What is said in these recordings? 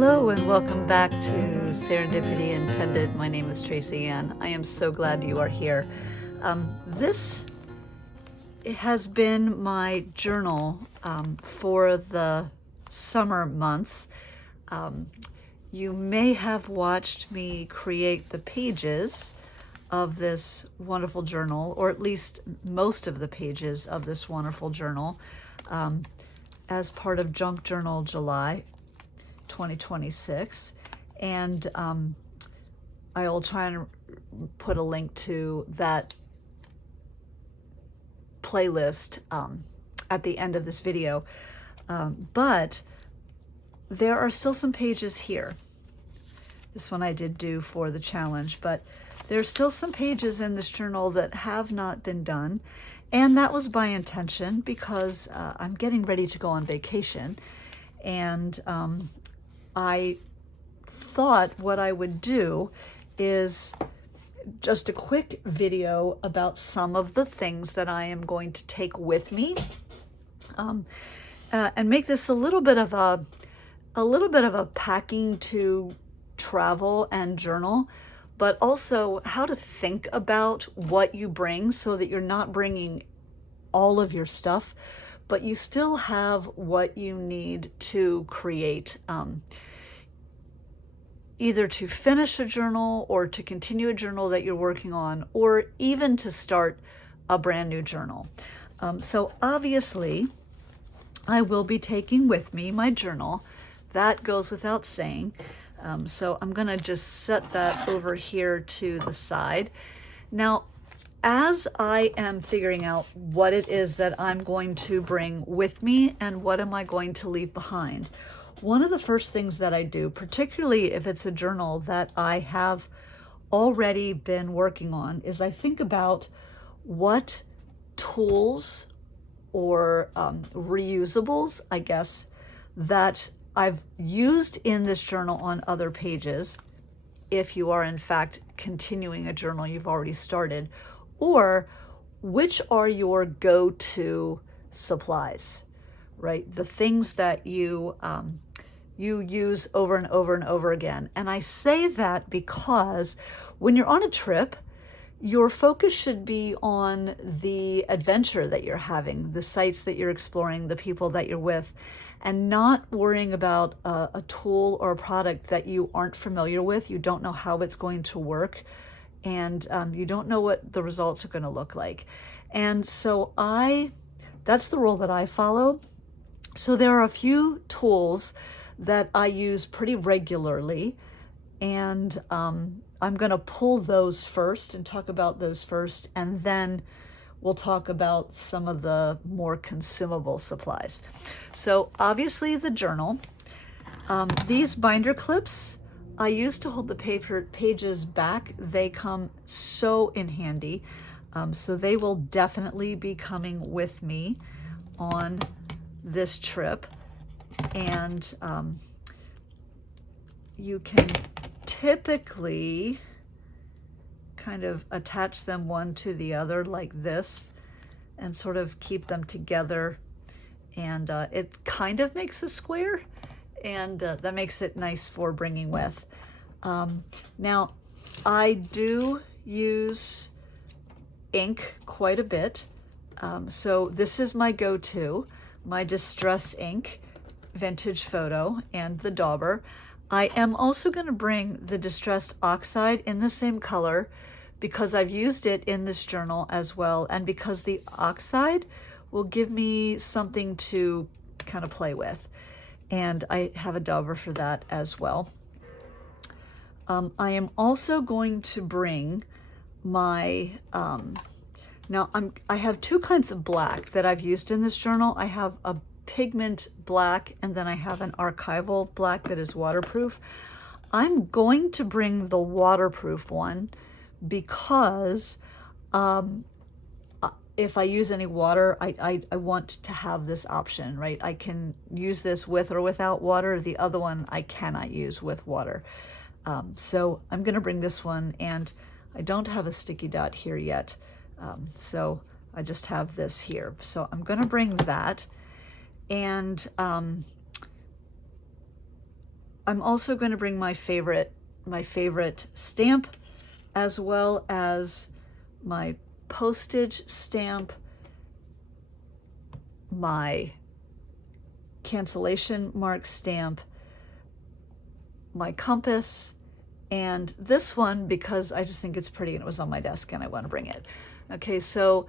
Hello and welcome back to Serendipity Intended. My name is Tracy Ann. I am so glad you are here. This has been my journal for the summer months. You may have watched me create the pages of this wonderful journal, or at least most of the pages of this wonderful journal, as part of Junk Journal July 2026. And I will try and put a link to that playlist at the end of this video. But there are still some pages here. This one I did do for the challenge, but there's still some pages in this journal that have not been done. And that was by intention because I'm getting ready to go on vacation. And I thought what I would do is just a quick video about some of the things that I am going to take with me, and make this a little bit of a packing to travel and journal, but also how to think about what you bring so that you're not bringing all of your stuff, but you still have what you need to create, either to finish a journal or to continue a journal that you're working on, or even to start a brand new journal. So obviously I will be taking with me my journal. That goes without saying. So I'm gonna just set that over here to the side. Now, as I am figuring out what it is that I'm going to bring with me and what am I going to leave behind, one of the first things that I do, particularly if it's a journal that I have already been working on, is I think about what tools or reusables, I guess, that I've used in this journal on other pages, if you are in fact continuing a journal you've already started, or which are your go-to supplies, right? The things that you use over and over and over again. And I say that because when you're on a trip, your focus should be on the adventure that you're having, the sites that you're exploring, the people that you're with, and not worrying about a tool or a product that you aren't familiar with. You don't know how it's going to work, and you don't know what the results are going to look like. And so that's the rule that I follow. So there are a few tools that I use pretty regularly, and I'm going to pull those first and talk about those first, and then we'll talk about some of the more consumable supplies. So obviously the journal. These binder clips I use to hold the pages back. They come so in handy. So they will definitely be coming with me on this trip. And you can typically kind of attach them one to the other like this and sort of keep them together, and it kind of makes a square, and that makes it nice for bringing with. Now, I do use ink quite a bit, so this is my go-to, my Distress ink, Vintage Photo, and the Dauber. I am also going to bring the Distressed Oxide in the same color because I've used it in this journal as well, and because the oxide will give me something to kind of play with. And I have a Dauber for that as well. I am also going to bring my, now I have two kinds of black that I've used in this journal. I have a pigment black, and then I have an archival black that is waterproof. I'm going to bring the waterproof one because if I use any water, I want to have this option, right? I can use this with or without water. The other one I cannot use with water. So I'm going to bring this one, and I don't have a sticky dot here yet. So I just have this here. So I'm going to bring that. And I'm also going to bring my favorite stamp, as well as my postage stamp, my cancellation mark stamp, my compass, and this one because I just think it's pretty and it was on my desk and I want to bring it. Okay, so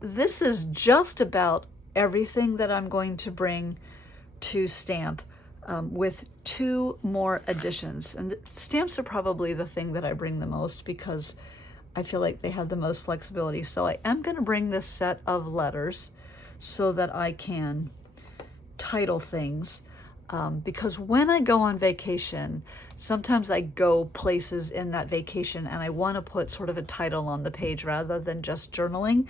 this is just about everything that I'm going to bring to stamp, with 2 more additions. And stamps are probably the thing that I bring the most because I feel like they have the most flexibility. So I am going to bring this set of letters so that I can title things, because when I go on vacation, sometimes I go places in that vacation and I want to put sort of a title on the page rather than just journaling,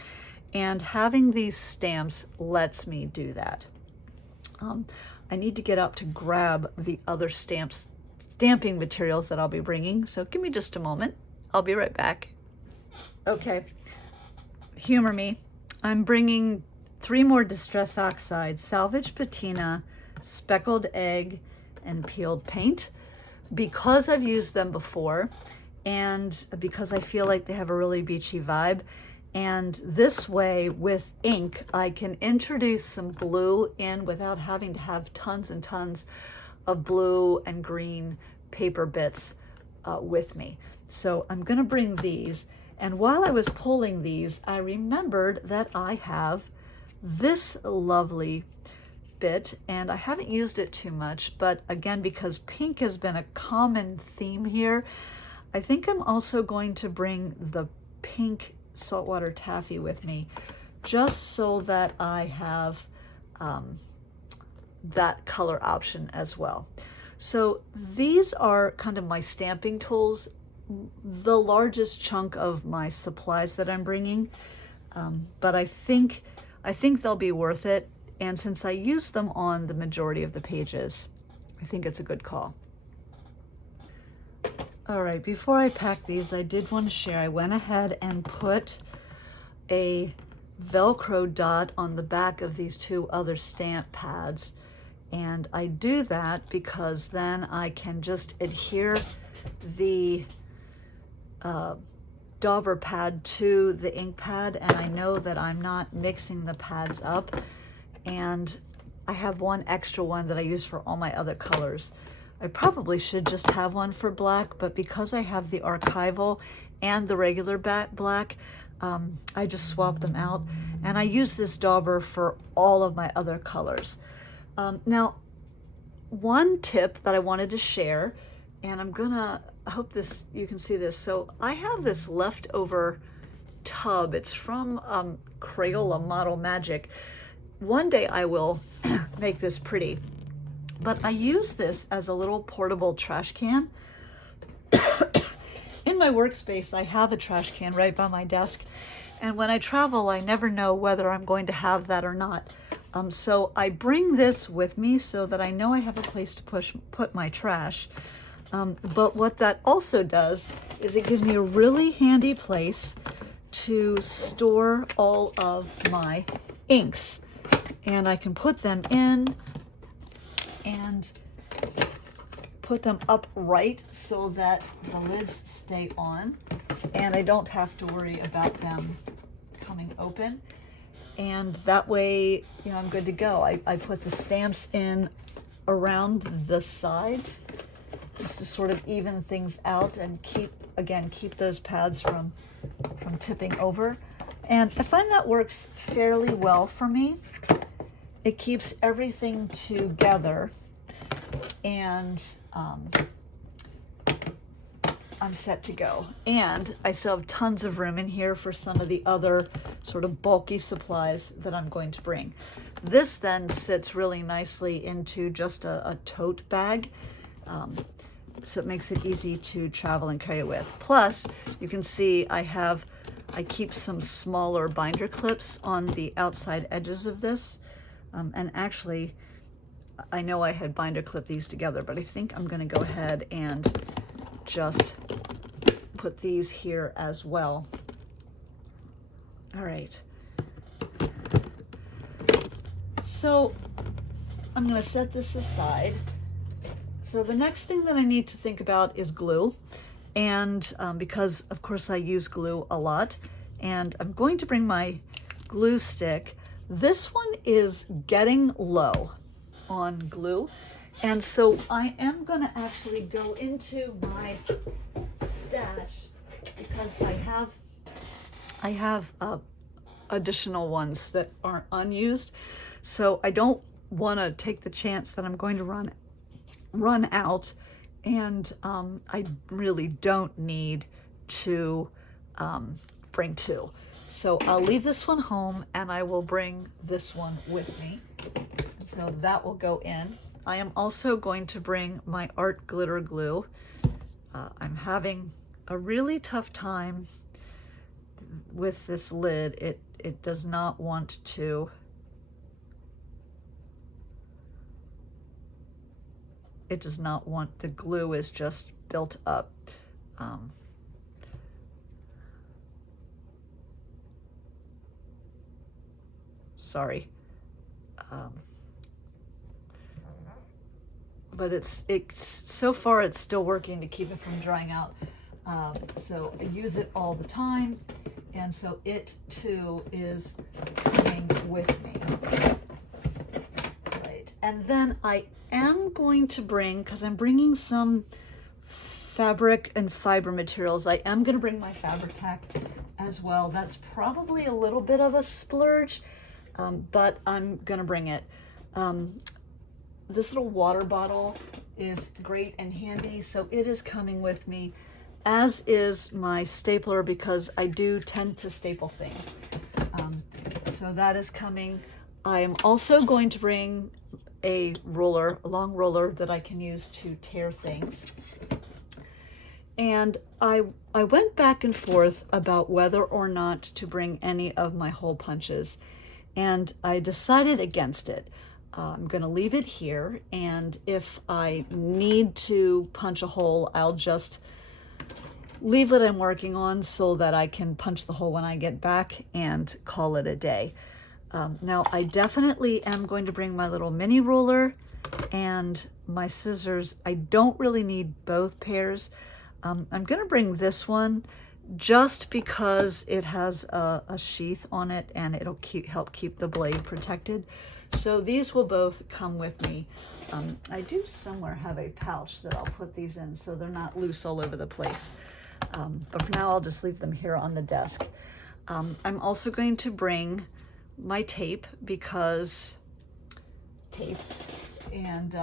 and having these stamps lets me do that. I need to get up to grab the other stamping materials that I'll be bringing, so give me just a moment. I'll be right back. Okay, humor me. I'm bringing 3 more Distress Oxide, Salvage Patina, Speckled Egg, and Peeled Paint, because I've used them before and because I feel like they have a really beachy vibe. And this way, with ink, I can introduce some blue in without having to have tons and tons of blue and green paper bits with me. So I'm going to bring these. And while I was pulling these, I remembered that I have this lovely bit, and I haven't used it too much, but again, because pink has been a common theme here, I think I'm also going to bring the pink saltwater taffy with me, just so that I have that color option as well. So these are kind of my stamping tools, the largest chunk of my supplies that I'm bringing, but I think they'll be worth it, and since I use them on the majority of the pages, I think it's a good call. All right, before I pack these, I did want to share, I went ahead and put a Velcro dot on the back of these 2 other stamp pads. And I do that because then I can just adhere the dauber pad to the ink pad, and I know that I'm not mixing the pads up. And I have 1 extra one that I use for all my other colors. I probably should just have one for black, but because I have the archival and the regular black, I just swap them out, and I use this dauber for all of my other colors. Now, one tip that I wanted to share, and I hope you can see this. So I have this leftover tub. It's from Crayola Model Magic. One day I will make this pretty. But I use this as a little portable trash can. In my workspace, I have a trash can right by my desk. And when I travel, I never know whether I'm going to have that or not. So I bring this with me so that I know I have a place to put my trash. But what that also does is it gives me a really handy place to store all of my inks. And I can put them in and put them upright so that the lids stay on and I don't have to worry about them coming open. And that way, I'm good to go. I put the stamps in around the sides just to sort of even things out and keep those pads from tipping over. And I find that works fairly well for me. It keeps everything together, and I'm set to go. And I still have tons of room in here for some of the other sort of bulky supplies that I'm going to bring. This then sits really nicely into just a tote bag, so it makes it easy to travel and carry it with. Plus, you can see I keep some smaller binder clips on the outside edges of this. And actually, I know I had binder clipped these together, but I think I'm going to go ahead and just put these here as well. All right. So I'm going to set this aside. So So the next thing that I need to think about is glue. And because of course I use glue a lot, and I'm going to bring my glue stick. This one is getting low on glue. And so I am gonna actually go into my stash because I have additional ones that aren't unused. So I don't wanna take the chance that I'm going to run out, and I really don't need to bring two. So I'll leave this one home and I will bring this one with me. So that will go in. I am also going to bring my art glitter glue. I'm having a really tough time with this lid. It does not want to. It does not want, the glue is just built up. Sorry. But it's so far it's still working to keep it from drying out. So I use it all the time, and so it too is coming with me. Right, and then I am going to bring, because I'm bringing some fabric and fiber materials, I am going to bring my Fabri-Tac as well. That's probably a little bit of a splurge, but I'm going to bring it. This little water bottle is great and handy, so it is coming with me, as is my stapler, because I do tend to staple things. So that is coming. I am also going to bring a roller, a long roller that I can use to tear things. And I went back and forth about whether or not to bring any of my hole punches, and I decided against it. I'm going to leave it here, and if I need to punch a hole, I'll just leave what I'm working on so that I can punch the hole when I get back and call it a day. Now, I definitely am going to bring my little mini ruler and my scissors. I don't really need both pairs. I'm going to bring this one just because it has a sheath on it, and it'll help keep the blade protected. So these will both come with me. I do somewhere have a pouch that I'll put these in so they're not loose all over the place. But for now, I'll just leave them here on the desk. I'm also going to bring my tape, because tape, and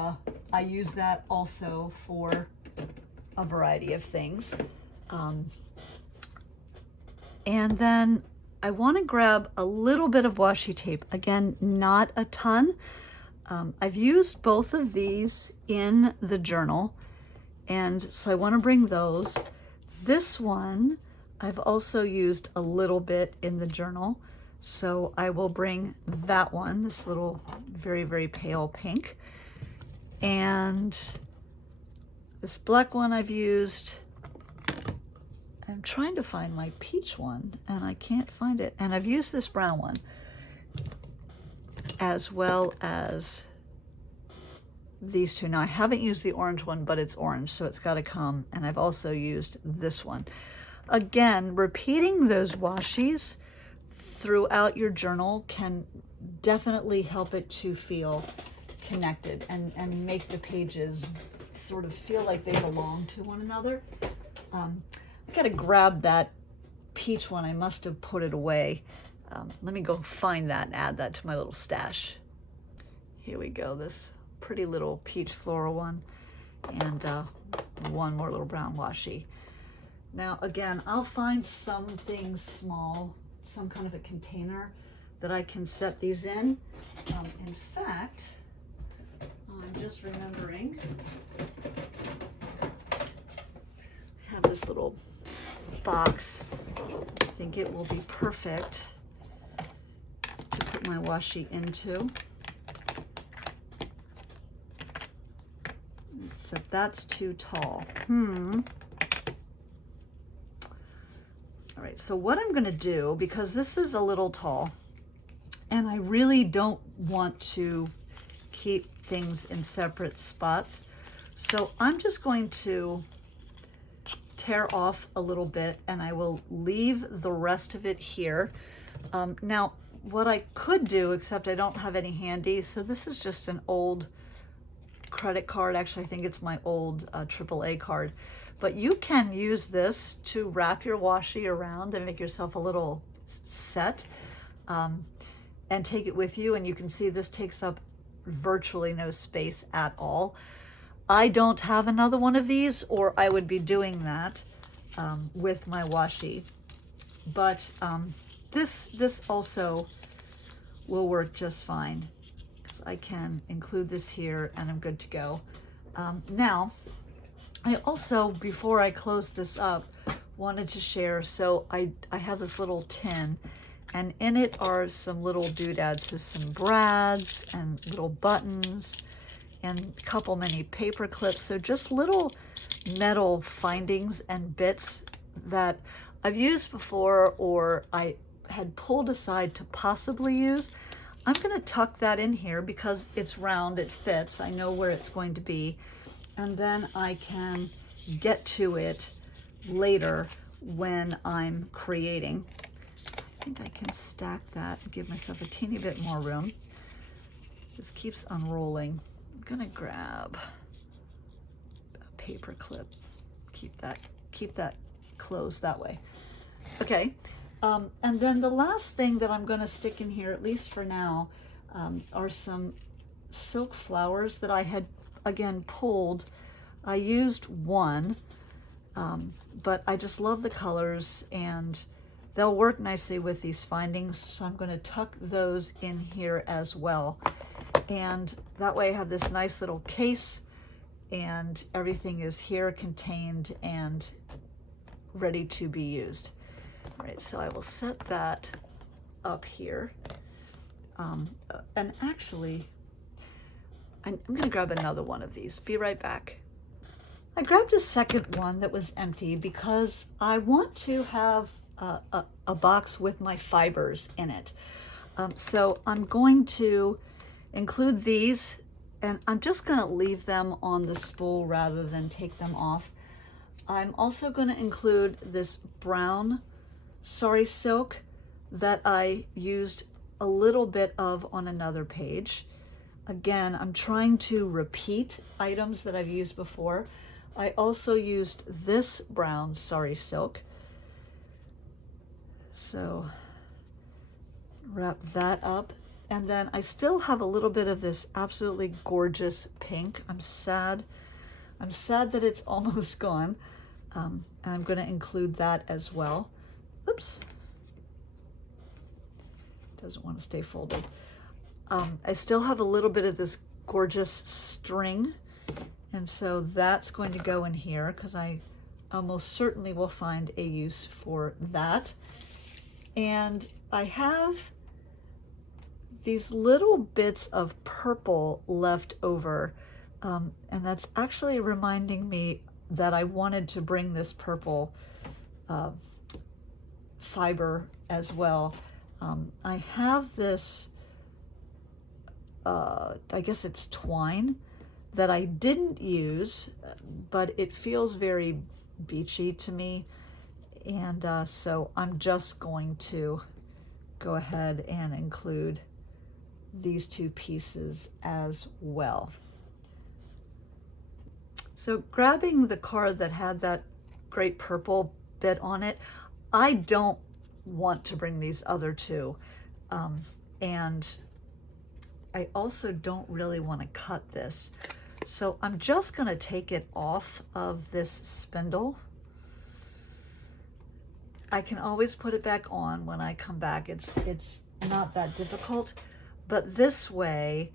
I use that also for a variety of things. And then I want to grab a little bit of washi tape. Again, not a ton. I've used both of these in the journal, and so I want to bring those. This one I've also used a little bit in the journal, so I will bring that one, this little very, very pale pink. And this black one I've used. I'm trying to find my peach one and I can't find it. And I've used this brown one, as well as these two. Now, I haven't used the orange one, but it's orange, so it's got to come. And I've also used this one. Again, repeating those washi's throughout your journal can definitely help it to feel connected and make the pages sort of feel like they belong to one another. I gotta grab that peach one. I must have put it away. Let me go find that and add that to my little stash. Here we go, this pretty little peach floral one, and one more little brown washi. Now again, I'll find something small, some kind of a container that I can set these in. In fact, I'm just remembering, I have this little box. I think it will be perfect to put my washi into. Except that's too tall. All right, so what I'm gonna do, because this is a little tall, and I really don't want to keep things in separate spots, So I'm just going to tear off a little bit and I will leave the rest of it here. Now, what I could do, except I don't have any handy, so this is just an old credit card. Actually, I think it's my old AAA card. But you can use this to wrap your washi around and make yourself a little set and take it with you. And you can see this takes up virtually no space at all. I don't have another one of these, or I would be doing that with my washi. But this also will work just fine, because I can include this here and I'm good to go. Now, I also, before I close this up, wanted to share, so I have this little tin, and in it are some little doodads, so some brads and little buttons and a couple many paper clips. So just little metal findings and bits that I've used before or I had pulled aside to possibly use. I'm going to tuck that in here because it's round, it fits, I know where it's going to be, and then I can get to it later when I'm creating. I think I can stack that and give myself a teeny bit more room. This keeps unrolling. I'm gonna grab a paper clip. Keep that closed that way. Okay, and then the last thing that I'm gonna stick in here, at least for now, are some silk flowers that I had, again, pulled. I used one, but I just love the colors and they'll work nicely with these findings. So I'm gonna tuck those in here as well. And that way I have this nice little case and everything is here contained and ready to be used. All right, so I will set that up here. And actually, I'm gonna grab another one of these. Be right back. I grabbed a second one that was empty because I want to have a box with my fibers in it. So I'm going to include these, and I'm just going to leave them on the spool rather than take them off. I'm also going to include this brown sari silk that I used a little bit of on another page. Again, I'm trying to repeat items that I've used before. I also used this brown sari silk. So wrap that up. And then I still have a little bit of this absolutely gorgeous pink. I'm sad that it's almost gone. And I'm going to include that as well. Oops. Doesn't want to stay folded. I still have a little bit of this gorgeous string. And so that's going to go in here because I almost certainly will find a use for that. And I have these little bits of purple left over, and that's actually reminding me that I wanted to bring this purple fiber as well. I have this, I guess it's twine, that I didn't use, but it feels very beachy to me. And so I'm just going to go ahead and include these two pieces as well. So grabbing the card that had that great purple bit on it, I don't want to bring these other two. And I also don't really want to cut this. So I'm just going to take it off of this spindle. I can always put it back on when I come back. It's not that difficult, but this way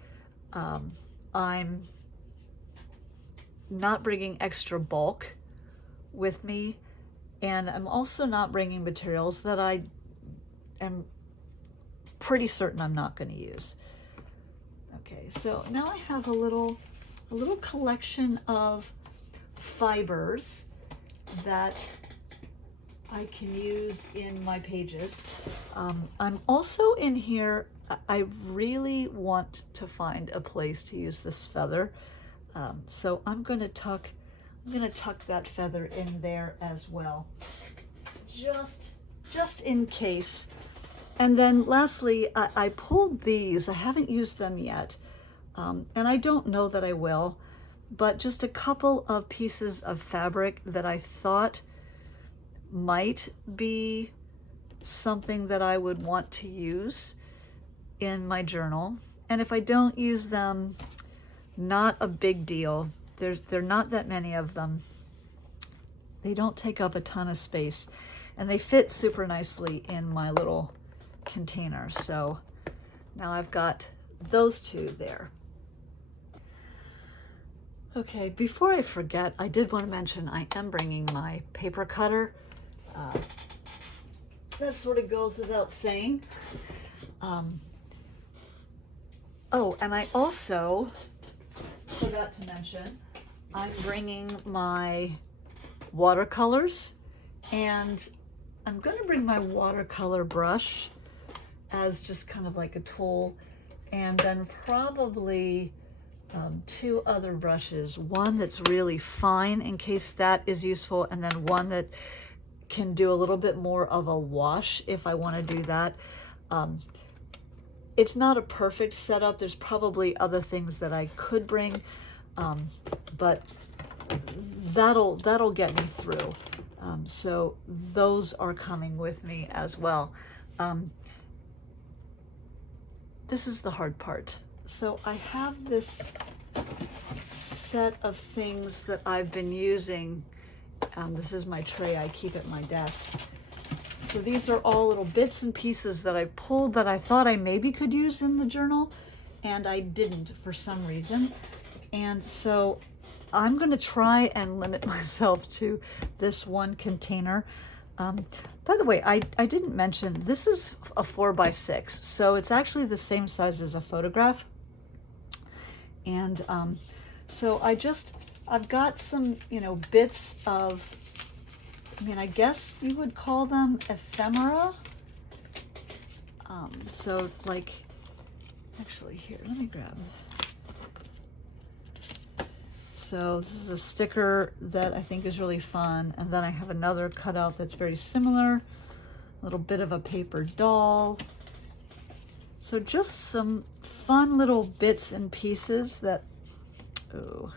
I'm not bringing extra bulk with me, and I'm also not bringing materials that I am pretty certain I'm not going to use. Okay, so now I have a little collection of fibers that I can use in my pages. I'm also in here, I really want to find a place to use this feather. So I'm going to tuck that feather in there as well, just in case. And then lastly, I pulled these. I haven't used them yet, and I don't know that I will, but just a couple of pieces of fabric that I thought might be something that I would want to use in my journal. And if I don't use them, not a big deal. There are not that many of them. They don't take up a ton of space, and they fit super nicely in my little container. So now I've got those two there. Okay, before I forget, I did want to mention I am bringing my paper cutter. That sort of goes without saying. Oh, and I also forgot to mention, I'm bringing my watercolors, and I'm going to bring my watercolor brush as just kind of like a tool, and then probably two other brushes, one that's really fine in case that is useful, and then one that can do a little bit more of a wash if I want to do that. It's not a perfect setup. There's probably other things that I could bring, but that'll get me through. So those are coming with me as well. This is the hard part. So I have this set of things that I've been using. This is my tray I keep at my desk. So these are all little bits and pieces that I pulled that I thought I maybe could use in the journal, and I didn't for some reason. And so I'm going to try and limit myself to this one container. By the way, I didn't mention, this is a 4x6, so it's actually the same size as a photograph. And so I've got some, bits of, I guess you would call them ephemera. So like, actually here, let me grab. So this is a sticker that I think is really fun. And then I have another cutout that's very similar, a little bit of a paper doll. So just some fun little bits and pieces that, oh,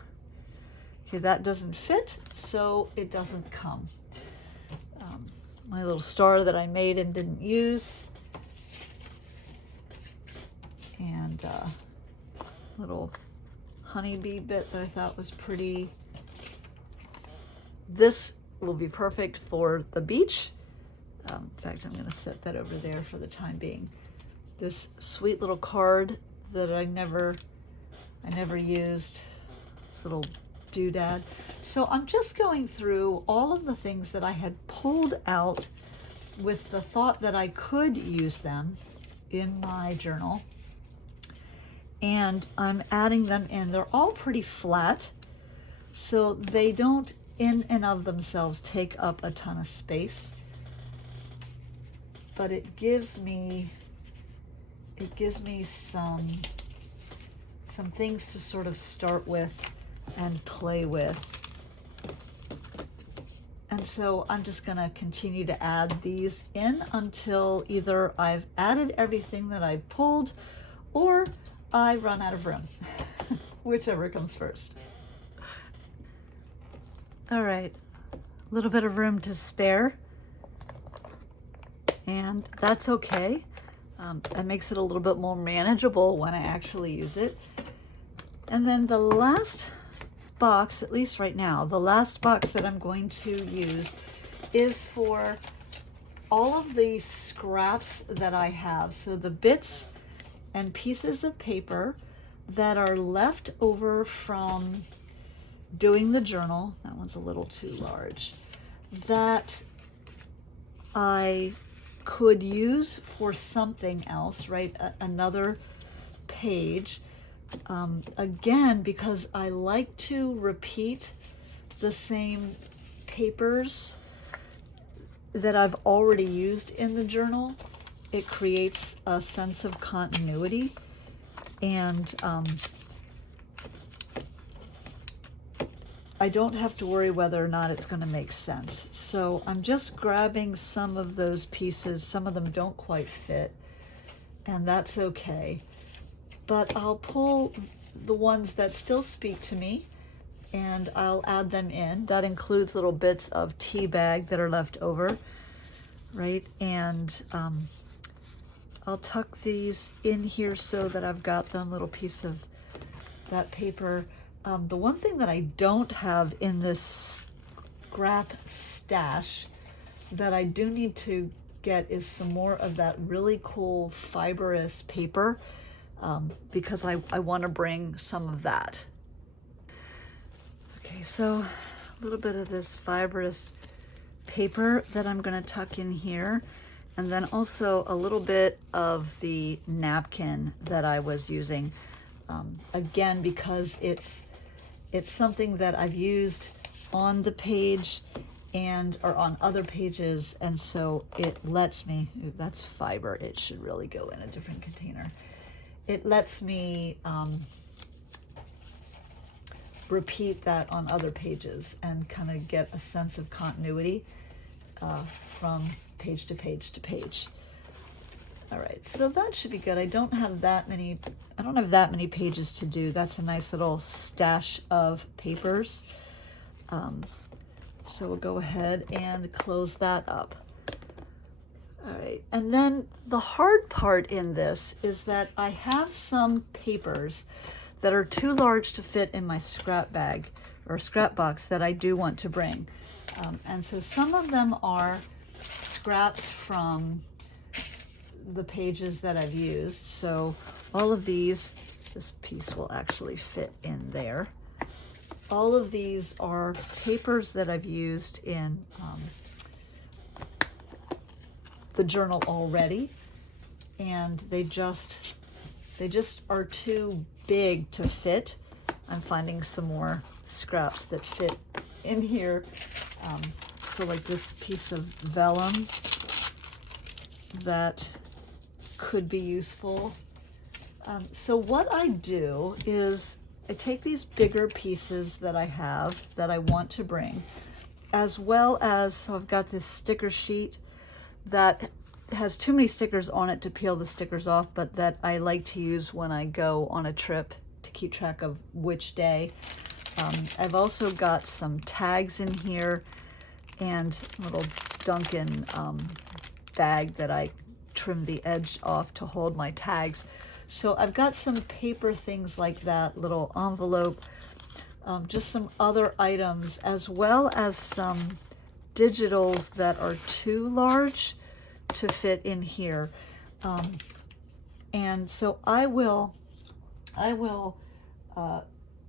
okay, that doesn't fit, so it doesn't come. My little star that I made and didn't use. And little honeybee bit that I thought was pretty. This will be perfect for the beach. In fact, I'm going to set that over there for the time being. This sweet little card that I never used. This little doodad. So I'm just going through all of the things that I had pulled out with the thought that I could use them in my journal. And I'm adding them in. They're all pretty flat, so they don't in and of themselves take up a ton of space. But it gives me some things to sort of start with and play with. And so I'm just going to continue to add these in until either I've added everything that I pulled or I run out of room, whichever comes first. All right, a little bit of room to spare, and that's okay. That makes it a little bit more manageable when I actually use it. And then the last box, at least right now, the last box that I'm going to use is for all of the scraps that I have. So the bits and pieces of paper that are left over from doing the journal. That one's a little too large. That I could use for something else, right? Another page. Again, because I like to repeat the same papers that I've already used in the journal. It creates a sense of continuity. And I don't have to worry whether or not it's going to make sense. So I'm just grabbing some of those pieces. Some of them don't quite fit, and that's okay. But I'll pull the ones that still speak to me, and I'll add them in. That includes little bits of tea bag that are left over, right? And I'll tuck these in here so that I've got them, little piece of that paper. The one thing that I don't have in this scrap stash that I do need to get is some more of that really cool fibrous paper, because I want to bring some of that. Okay, so a little bit of this fibrous paper that I'm going to tuck in here, and then also a little bit of the napkin that I was using, again, because it's something that I've used on the page or on other pages, and so it lets me, that's fiber, it should really go in a different container. It lets me repeat that on other pages and kind of get a sense of continuity from page to page to page. All right, so that should be good. I don't have that many pages to do. That's a nice little stash of papers. So we'll go ahead and close that up. All right, and then the hard part in this is that I have some papers that are too large to fit in my scrap bag or scrap box that I do want to bring. And so some of them are scraps from the pages that I've used. So all of these, this piece will actually fit in there. All of these are papers that I've used in the journal already, and they just are too big to fit. I'm finding some more scraps that fit in here. So like this piece of vellum that could be useful. So what I do is I take these bigger pieces that I have that I want to bring, as well as, so I've got this sticker sheet that has too many stickers on it to peel the stickers off, but that I like to use when I go on a trip to keep track of which day. I've also got some tags in here and a little Duncan bag that I trim the edge off to hold my tags. So I've got some paper things like that, little envelope, just some other items, as well as some digitals that are too large to fit in here. And so I will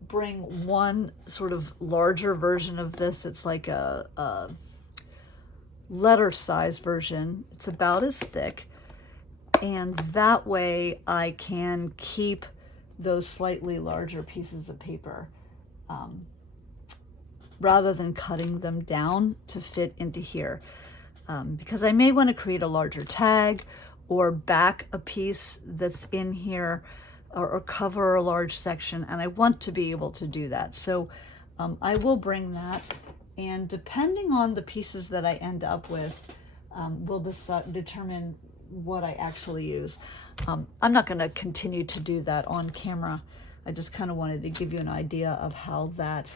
bring one sort of larger version of this. It's like a letter size version. It's about as thick. And that way I can keep those slightly larger pieces of paper rather than cutting them down to fit into here. Because I may want to create a larger tag or back a piece that's in here, or cover a large section, and I want to be able to do that. So I will bring that, and depending on the pieces that I end up with, we'll determine what I actually use. I'm not going to continue to do that on camera. I just kind of wanted to give you an idea of how that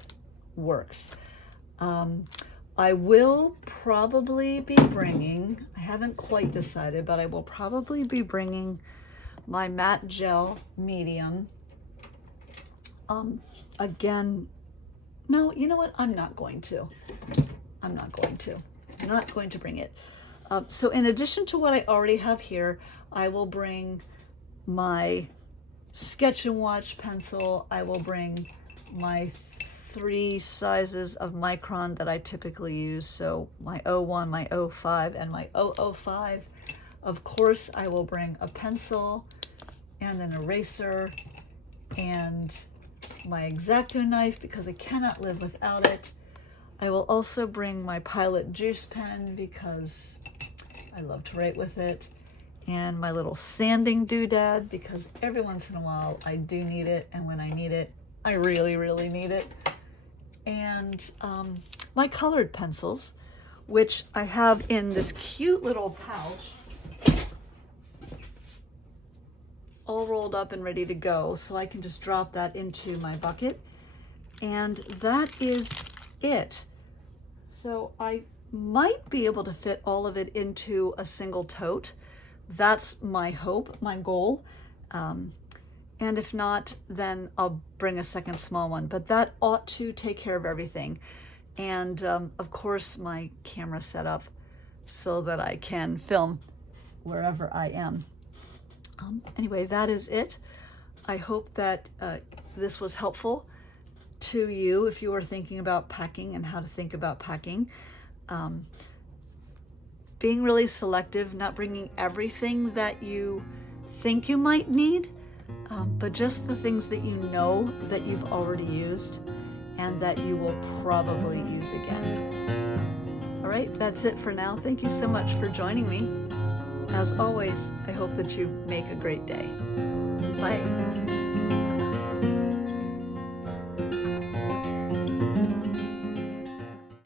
works. I will probably be bringing, I haven't quite decided, but I will probably be bringing my matte gel medium. Again, no, you know what? I'm not going to bring it. So in addition to what I already have here, I will bring my Sketch and Watch pencil. I will bring my 3 sizes of micron that I typically use. So my 01, my 05, and my 005. Of course, I will bring a pencil and an eraser and my X-Acto knife because I cannot live without it. I will also bring my Pilot juice pen because I love to write with it, and my little sanding doodad because every once in a while I do need it, and when I need it, I really, really need it. and my colored pencils, which I have in this cute little pouch, all rolled up and ready to go, so I can just drop that into my bucket. And that is it. So I might be able to fit all of it into a single tote. That's my hope, my goal. And if not, then I'll bring a second small one, but that ought to take care of everything. And of course, my camera set up so that I can film wherever I am. Anyway, that is it. I hope that this was helpful to you if you are thinking about packing and how to think about packing. Being really selective, not bringing everything that you think you might need, but just the things that you know that you've already used and that you will probably use again. All right, that's it for now. Thank you so much for joining me. As always, I hope that you make a great day. Bye.